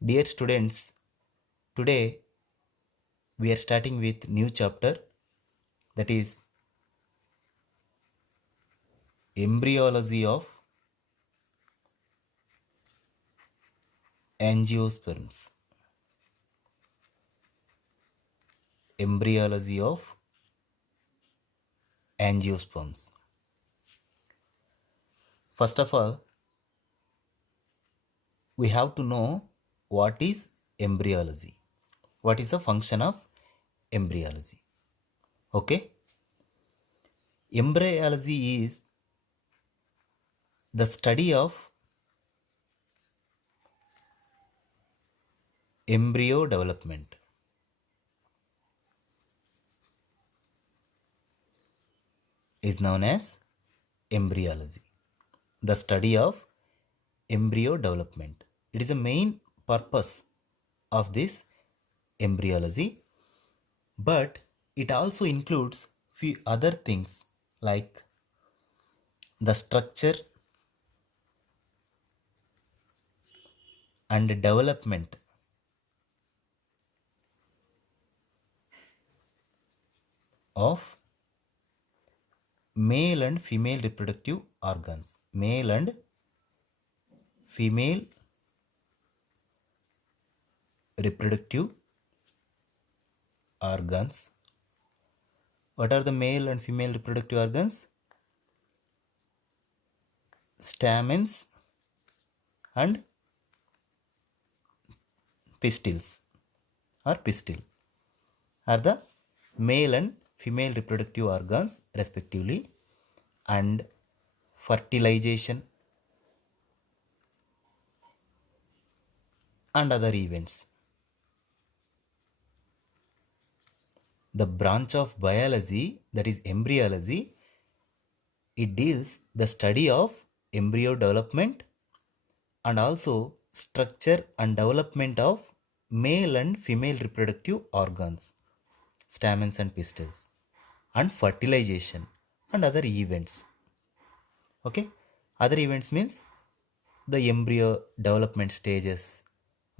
Dear students, today we are starting with new chapter, that is embryology of angiosperms. Embryology of angiosperms. First of all, we have to know what is embryology. What is the function of embryology? Okay? Embryology is the study of embryo development. Is known as embryology. The study of embryo development. It is a main purpose of this embryology, but it also includes few other things like the structure and development of male and female reproductive organs. Male and female reproductive organs. What are the male and female reproductive organs? Stamens and pistils or pistil are the male and female reproductive organs respectively, and fertilization and other events. The branch of biology, that is embryology, it deals the study of embryo development and also structure and development of male and female reproductive organs, stamens and pistils, and fertilization and other events. Okay, other events means the embryo development stages,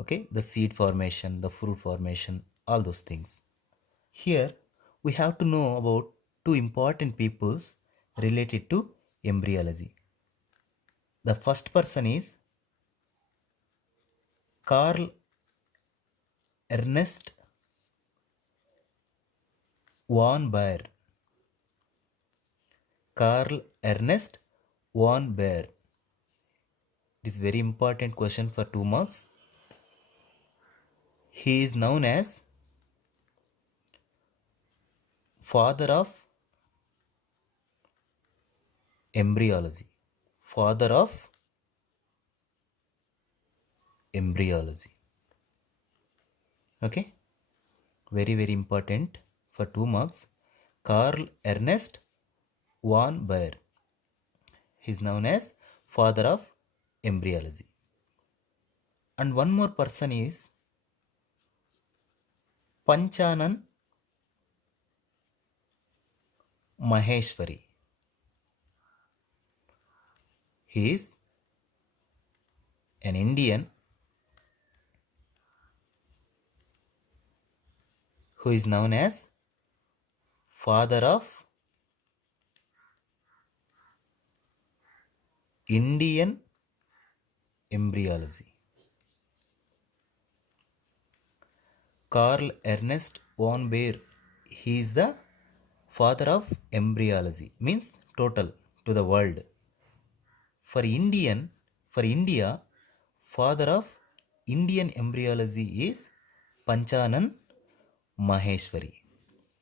okay, the seed formation, the fruit formation, all those things. Here we have to know about two important peoples related to embryology. The first person is Carl Ernest von Baer. Carl Ernest von Baer. It is very important question for 2 marks. He is known as father of embryology. Father of embryology. Okay, very important for 2 marks. Carl Ernest von Baer. He is known as father of embryology. And one more person is Panchanan Maheshwari. He is an Indian who is known as father of Indian embryology. Carl Ernest von Baer, he is the father of embryology, means total to the world. For India, father of Indian embryology is Panchanan Maheshwari.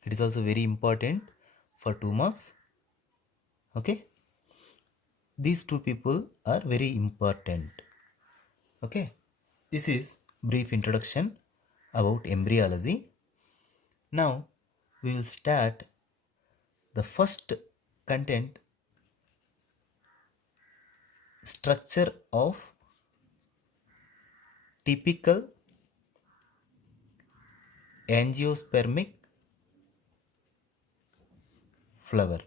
It is also very important for 2 marks. Okay, these two people are very important. Okay, this is brief introduction about embryology. Now we will start the first content, structure of typical angiospermic flower.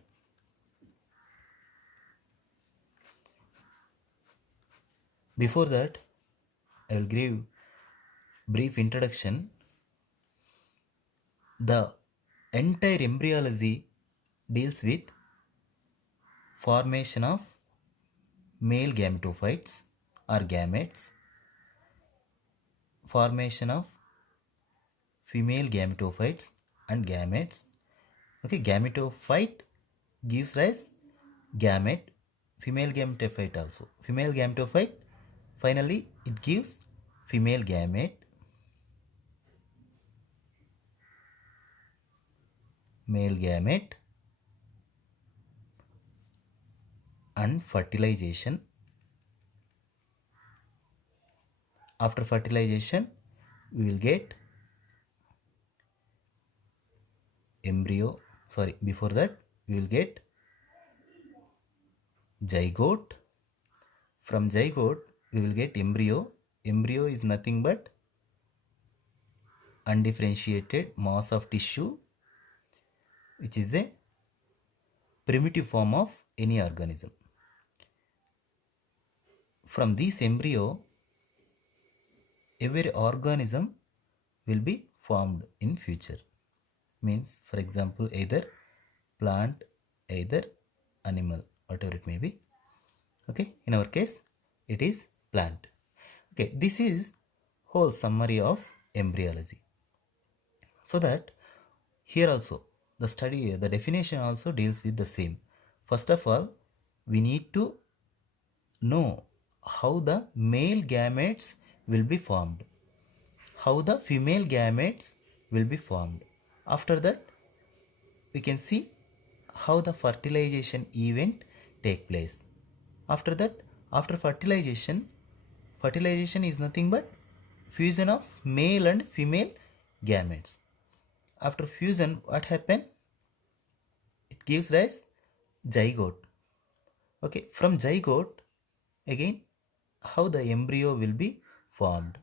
Before that, I will give brief introduction, the entire embryology deals with formation of male gametophytes or gametes, formation of female gametophytes and gametes. Okay, gametophyte gives rise gamete, female gametophyte also. Female gametophyte, finally it gives female gamete, male gamete, and fertilization. After fertilization, we will get embryo. Sorry, before that, we will get zygote. From zygote, we will get embryo. Embryo is nothing but undifferentiated mass of tissue, which is a primitive form of any organism. From this embryo, every organism will be formed in future. Means, for example, either plant, either animal, whatever it may be. Okay, in our case, it is plant. Okay, this is whole summary of embryology. So that here also the study, the definition also deals with the same. First of all, we need to know how the male gametes will be formed, how the female gametes will be formed. After that, we can see how the fertilization event take place. After that, after fertilization, fertilization is nothing but fusion of male and female gametes. After fusion, what happen? It gives rise zygote. Okay, from zygote, again, how the embryo will be formed.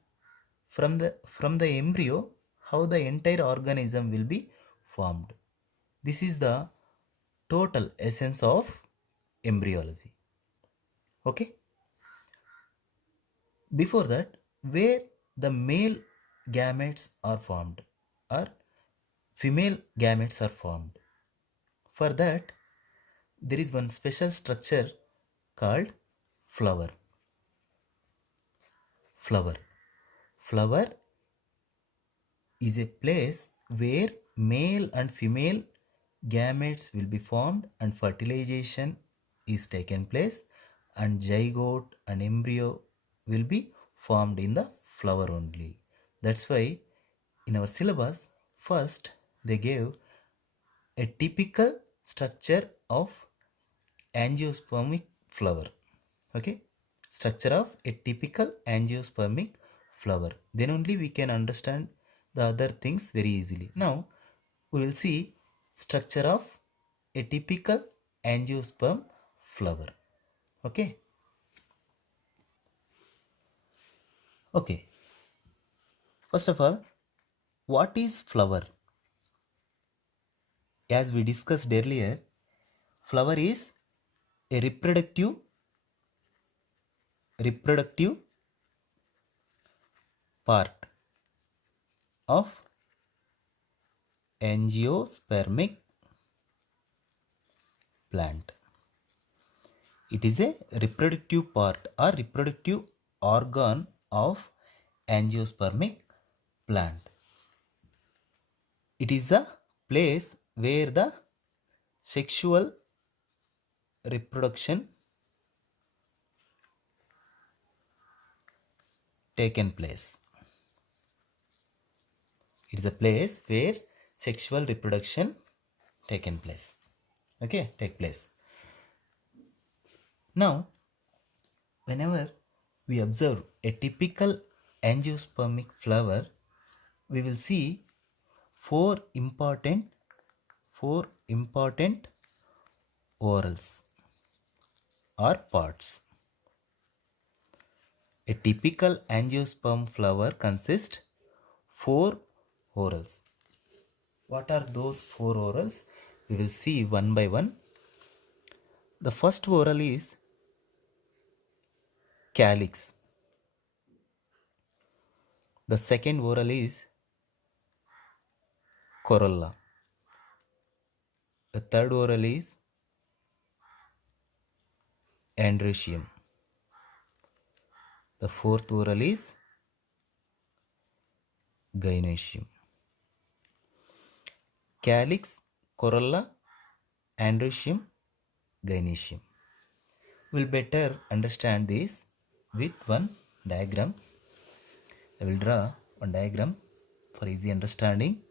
From the embryo, how the entire organism will be formed. This is the total essence of embryology. Okay. Before that, where the male gametes are formed or female gametes are formed. For that, there is one special structure called flower. Flower. Flower is a place where male and female gametes will be formed and fertilization is taken place, and zygote and embryo will be formed in the flower only. That's why in our syllabus, first they gave a typical structure of angiospermic flower. Okay, structure of a typical angiospermic flower. Then only we can understand the other things very easily. Now we will see structure of a typical angiosperm flower. Okay. Okay. First of all, what is flower? As we discussed earlier, flower is a reproductive part of angiospermic plant. It is a reproductive part or reproductive organ of angiospermic plant. It is a place where the sexual reproduction taken place. It is a place where sexual reproduction taken place. Okay, take place. Now, whenever we observe a typical angiospermic flower, we will see four important orals or parts. A typical angiosperm flower consists four orals. What are those four orals? We will see one by one. The first oral is calyx. The second oral is corolla. The third oral is Androecium. The fourth oral is gynoecium. Calyx, corolla, Androecium, gynoecium. We'll better understand this with one diagram. I will draw one diagram for easy understanding.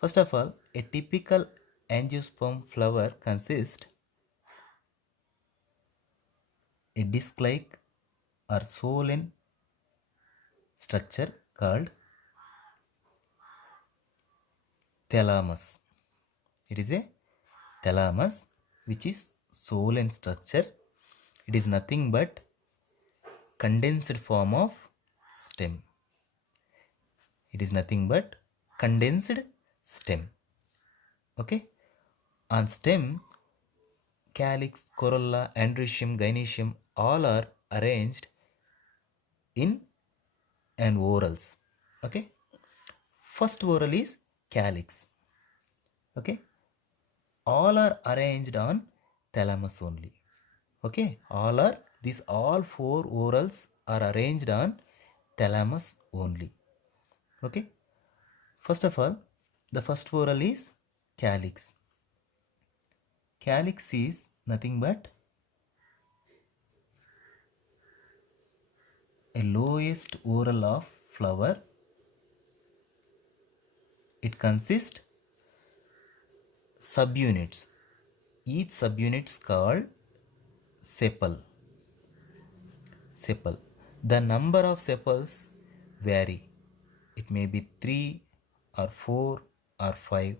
First of all, a typical angiosperm flower consists a disc-like or solen structure called thalamus. It is a thalamus which is solen structure. It is nothing but condensed form of stem. It is nothing but condensed stem. Okay. On stem, calyx, corolla, androecium, gynoecium all are arranged in an orals. Okay. First oral is calyx. Okay. All are arranged on thalamus only. Okay. All four orals are arranged on thalamus only. Okay. First of all, the first oral is calyx. Calyx is nothing but a lowest oral of flower. It consists subunits. Each subunit is called sepal. Sepal. The number of sepals vary. It may be 3 or 4 or 5.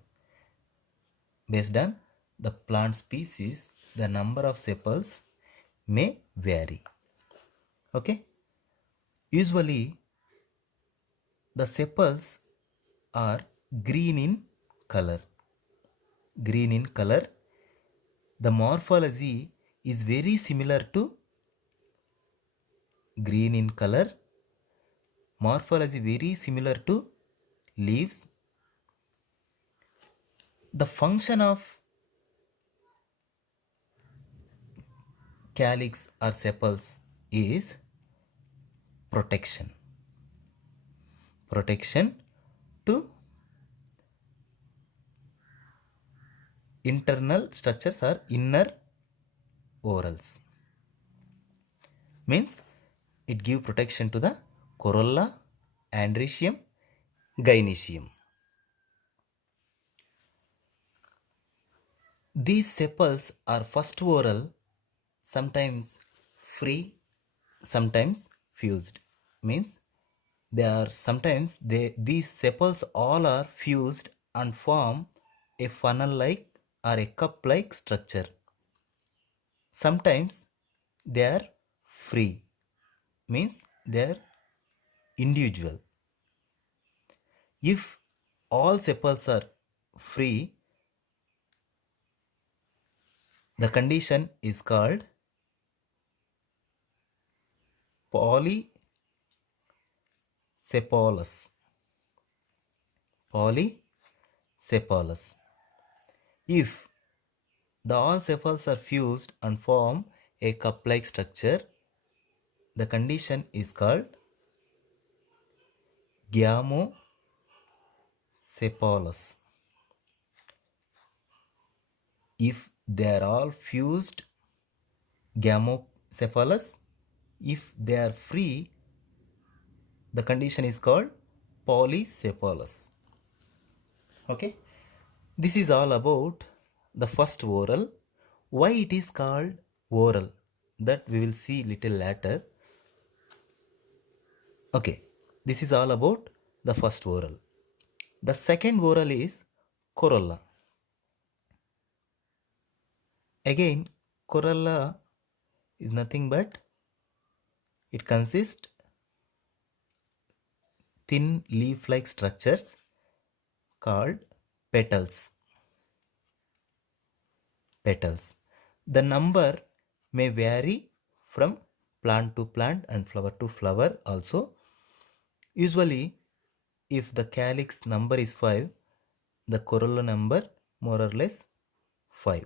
Based on the plant species, the number of sepals may vary. Okay. Usually, the sepals are green in color. Green in color. The morphology is very similar to green in color. Morphology very similar to leaves. The function of calyx or sepals is protection. Protection to internal structures or inner orals. Means it give protection to the corolla, androecium, gynoecium. These sepals are first oral, sometimes free, sometimes fused. Means these sepals all are fused and form a funnel-like or a cup-like structure. Sometimes they are free, means they are individual. If all sepals are free, the condition is called polycephalous. Polycephalous. If the all sepals are fused and form a cup-like structure, the condition is called gamocephalous. If they are all fused, gamocephalous. If they are free, the condition is called polycephalous. Okay. This is all about the first oral. Why it is called oral, that we will see little later. Okay. This is all about the first oral. The second oral is corolla. Again, corolla is nothing but it consists thin leaf-like structures called petals. Petals. The number may vary from plant to plant and flower to flower also. Usually, if the calyx number is 5, the corolla number more or less 5.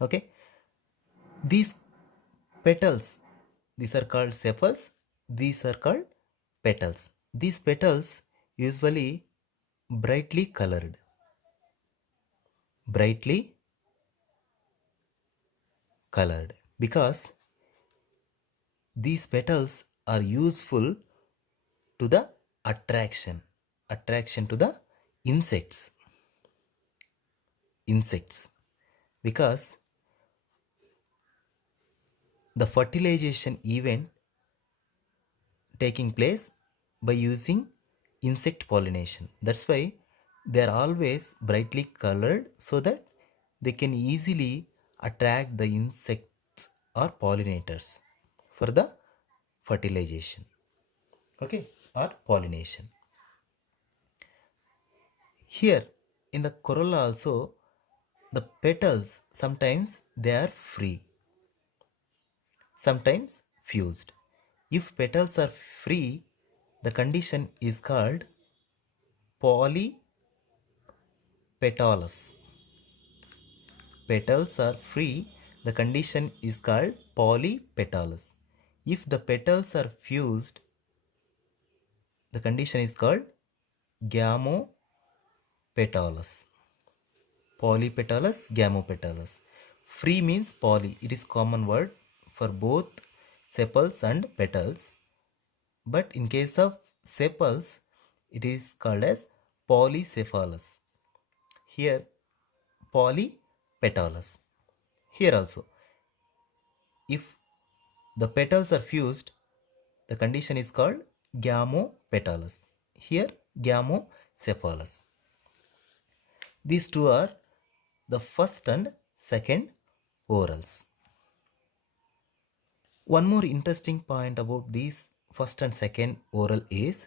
Okay, these petals, these are called sepals, these are called petals. These petals usually brightly colored, brightly colored, because these petals are useful to the attraction to the insects, insects, because the fertilization event taking place by using insect pollination. That's why they are always brightly colored, so that they can easily attract the insects or pollinators for the fertilization. Okay, or pollination. Here in the corolla also, the petals sometimes they are free, sometimes fused. If petals are free, the condition is called polypetalous. Petals are free, the condition is called polypetalous. If the petals are fused, the condition is called gamopetalous. Polypetalous, gamopetalous. Free means poly. It is common word for both sepals and petals. But in case of sepals, it is called as polycephalous. Here, polypetalous. Here also, if the petals are fused, the condition is called gamopetalous. Here, gamocephalous. These two are the first and second orals. One more interesting point about these first and second oral is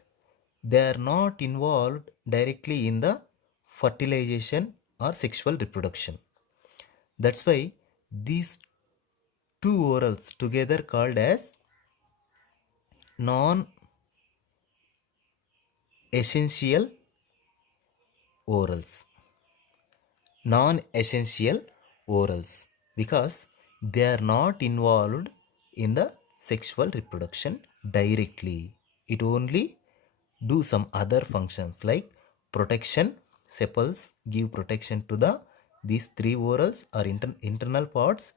they are not involved directly in the fertilization or sexual reproduction. That's why these two orals together called as non-essential orals. Non-essential orals, because they are not involved in the sexual reproduction directly. It only do some other functions like protection. Sepals give protection to the these three orals or internal parts,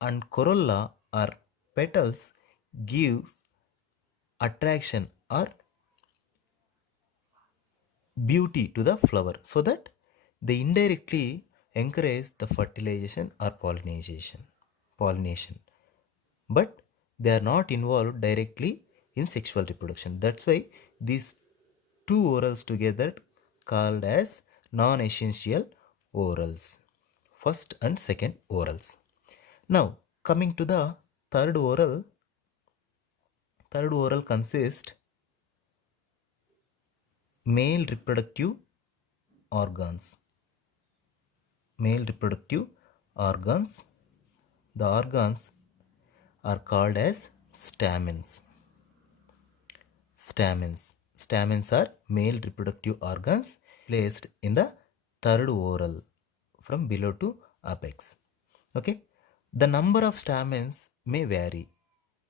and corolla or petals give attraction or beauty to the flower, so that they indirectly encourage the fertilization or pollination, but they are not involved directly in sexual reproduction. That's why these two orals together called as non-essential orals, first and second orals. Now coming to the third oral. Third oral consists male reproductive organs. Male reproductive organs. The organs are called as stamens. Stamens. Stamens are male reproductive organs placed in the third oral from below to apex. Okay. The number of stamens may vary.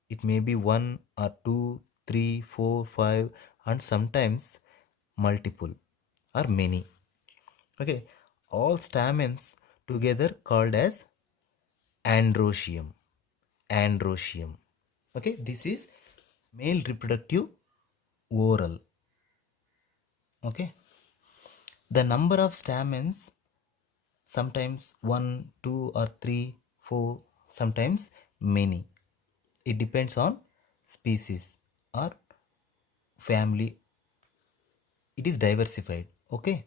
It may be 1 or 2, 3, 4, 5, and sometimes multiple or many. Okay. All stamens together called as androecium. Androecium. Okay, this is male reproductive oral. Okay, the number of stamens sometimes 1, 2, or 3, 4, sometimes many. It depends on species or family. It is diversified. Okay,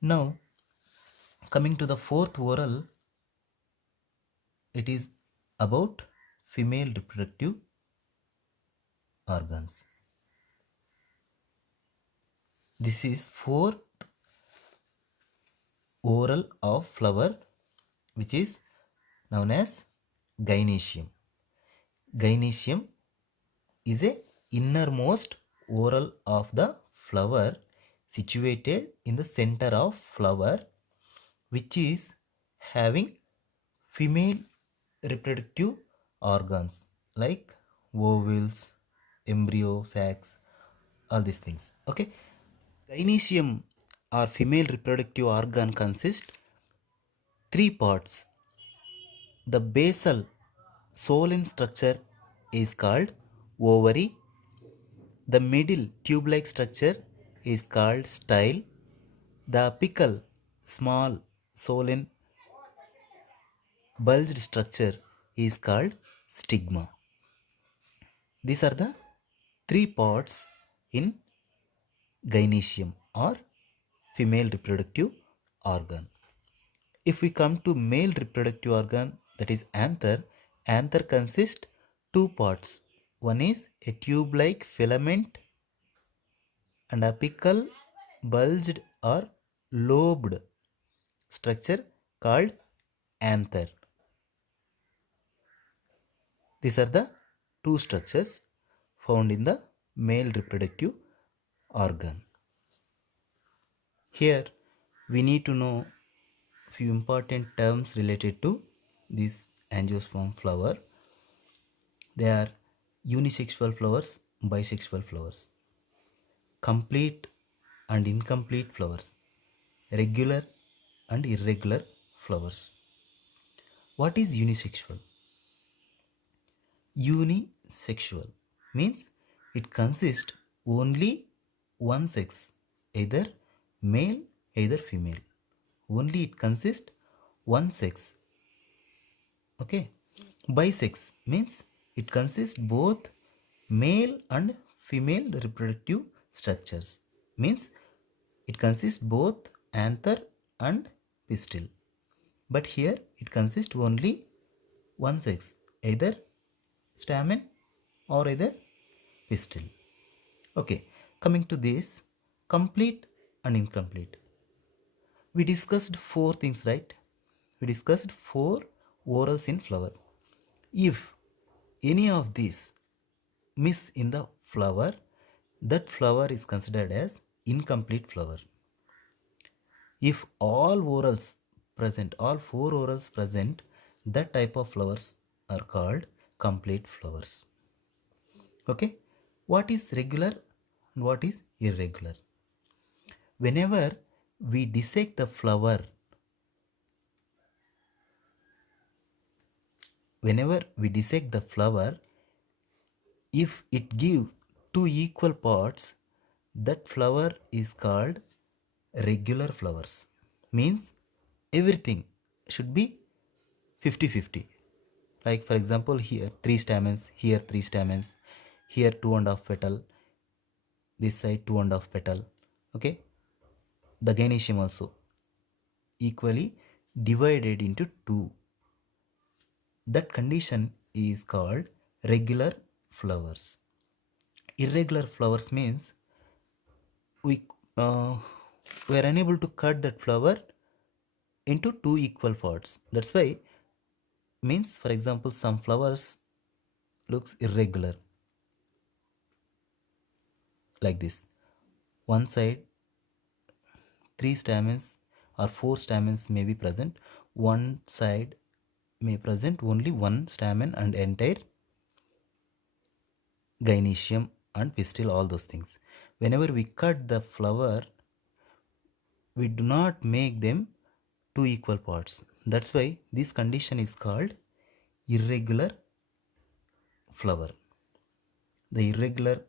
now coming to the fourth oral, it is about female reproductive organs. This is fourth oral of flower, which is known as gynoecium. Gynoecium is a innermost whorl of the flower situated in the center of flower, which is having female reproductive organs like ovules, embryo sacs, all these things. Okay, gynoecium or female reproductive organ consists three parts. The basal solen structure is called ovary. The middle tube-like structure is called style. The apical small solen bulged structure is called stigma. These are the three parts in gynoecium or female reproductive organ. If we come to male reproductive organ, that is anther, anther consists two parts. One is a tube-like filament and apical bulged or lobed structure called anther. These are the two structures found in the male reproductive organ. Here we need to know few important terms related to this angiosperm flower. They are unisexual flowers, bisexual flowers, complete and incomplete flowers, regular and irregular flowers. What is unisexual? Unisexual means it consists only one sex, either male, either female. Only it consists one sex. Okay. Bisex means it consists both male and female reproductive structures. Means it consists both anther and pistil. But here it consists only one sex, either stamen or either pistil. Okay, coming to this complete and incomplete. We discussed four things, right? We discussed four whorls in flower. If any of these miss in the flower, that flower is considered as incomplete flower. If all whorls present, all four whorls present, that type of flowers are called complete flowers. Okay, what is regular and what is irregular? Whenever we dissect the flower, if it gives two equal parts, that flower is called regular flowers. Means everything should be 50-50. Like for example, here 3 stamens, here 3 stamens, here 2.5 petal, this side 2.5 petal. Okay, the gynoecium also equally divided into two. That condition is called regular flowers. Irregular flowers means we uh, we are unable to cut that flower into two equal parts. That's why, means for example, some flowers looks irregular like this. One side 3 stamens or 4 stamens may be present. One side may present only one stamen and entire gynoecium and pistil, all those things. Whenever we cut the flower, we do not make them two equal parts. That's why this condition is called irregular flower. The irregular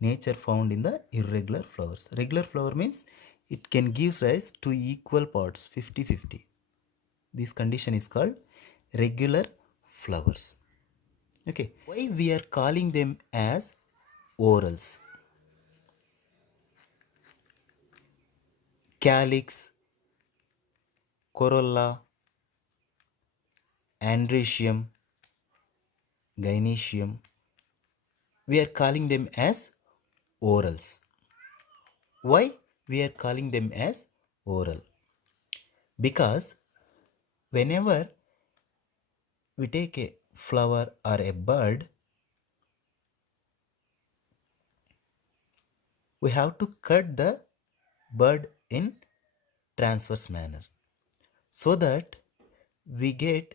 nature found in the irregular flowers. Regular flower means it can give rise to equal parts 50-50. This condition is called regular flowers. Okay, why we are calling them as orals? Calyx, corolla, Androecium, gynoecium, we are calling them as orals. Why we are calling them as oral? Because whenever we take a flower or a bud, we have to cut the bud in transverse manner so that we get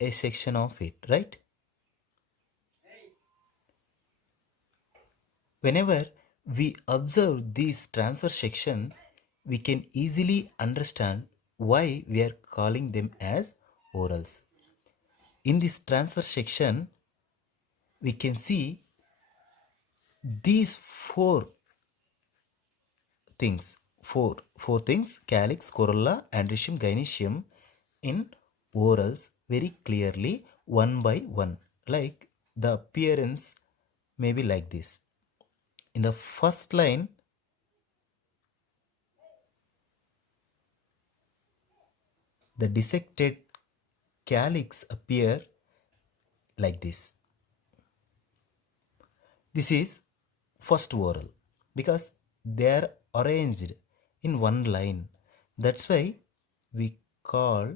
a section of it, right? Whenever we observe this transverse section, we can easily understand why we are calling them as orals. In this transverse section, we can see these things, four things: calyx, corolla, androecium, gynoecium in orals very clearly one by one. Like the appearance may be like this. In the first line, the dissected calyx appear like this. This is first oral because they are arranged in one line. That's why we call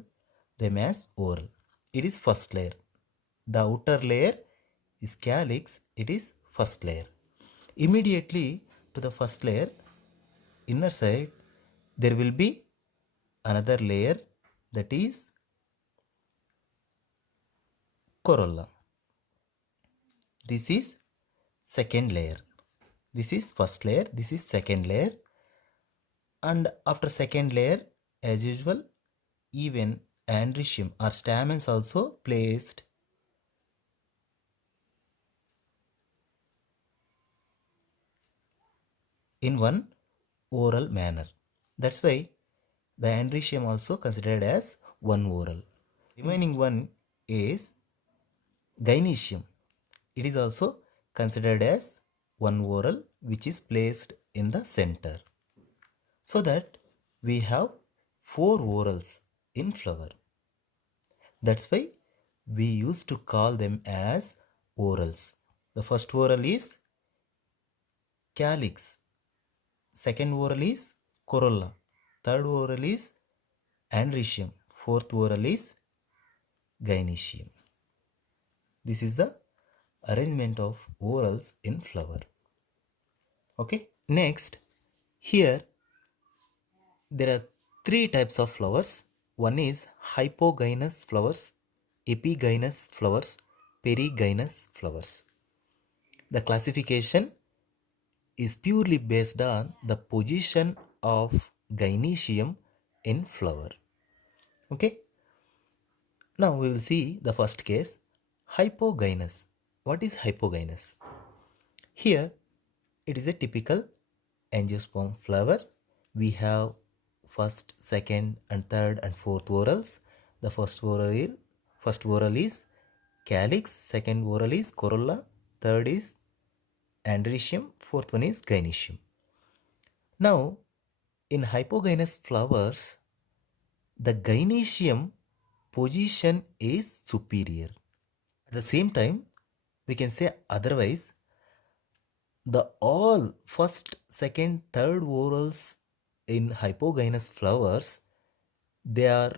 them as oral. It is first layer. The outer layer is calyx, it is first layer. Immediately to the first layer, inner side, there will be another layer, that is corolla. This is second layer. This is first layer, this is second layer, and after second layer, as usual, even androecium or stamens also placed in one oral manner. That's why the androecium also considered as one oral. Remaining one is gynoecium. It is also considered as one oral which is placed in the center. So that we have four orals in flower. That's why we used to call them as orals. The first oral is calyx, second oral is corolla, third oral is androecium, fourth oral is gynoecium. This is the arrangement of orals in flower. Okay. Next, here there are three types of flowers. One is hypogynous flowers, epigynous flowers, perigynous flowers. The classification is purely based on the position of gynoecium in flower. Okay. Now we will see the first case, hypogynous. What is hypogynous? Here it is a typical angiosperm flower. We have first, second and third and fourth orals. The first oral is calyx, second oral is corolla, third is androecium, fourth one is gynoecium. Now in hypogynous flowers, the gynoecium position is superior. At the same time, we can say otherwise, the all first, second, third orals in hypogynous flowers, they are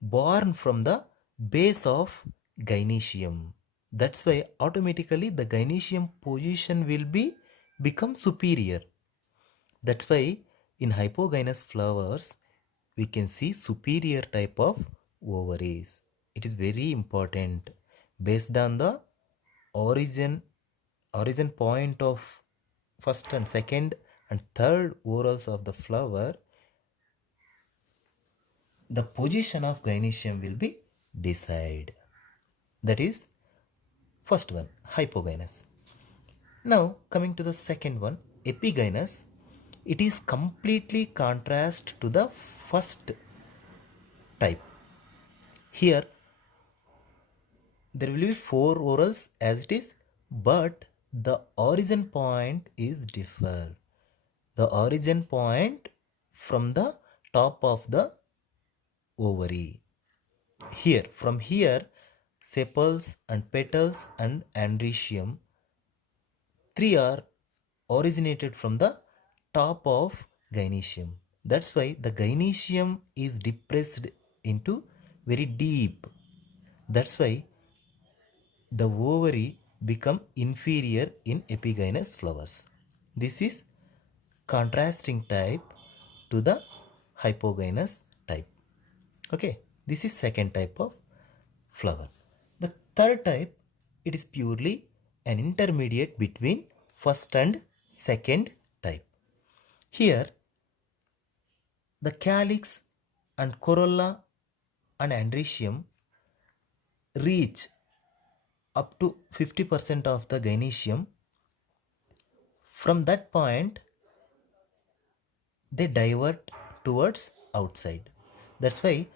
born from the base of gynoecium. That's why automatically the gynoecium position will be become superior. That's why in hypogynous flowers we can see superior type of ovaries. It is very important based on the origin point of first and second and third orals of the flower. The position of gynoecium will be decided. That is first one, hypogynous. Now coming to the second one, epigynous. It is completely contrast to the first type. Here there will be four orals as it is, but the origin point is differ. The origin point from the top of the ovary. Here, from here, sepals and petals and androecium, three are originated from the top of gynoecium. That's why the gynoecium is depressed into very deep. That's why the ovary become inferior in epigynous flowers. This is contrasting type to the hypogynous type. Okay, this is second type of flower. The third type, it is purely an intermediate between first and second type. Here, the calyx and corolla and androecium reach up to 50% of the gynoecium. From that point, they divert towards outside. That's why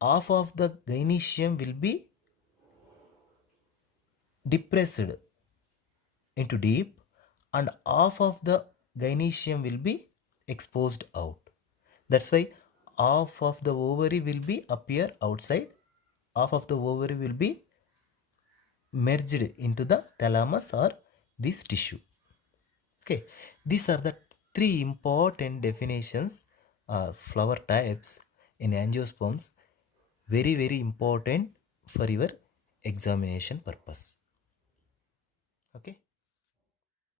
half of the gynoecium will be depressed into deep and half of the gynoecium will be exposed out. That's why half of the ovary will be appear outside, half of the ovary will be merged into the thalamus or this tissue. Okay, these are the three important definitions flower types in angiosperms, very important for your examination purpose. Okay.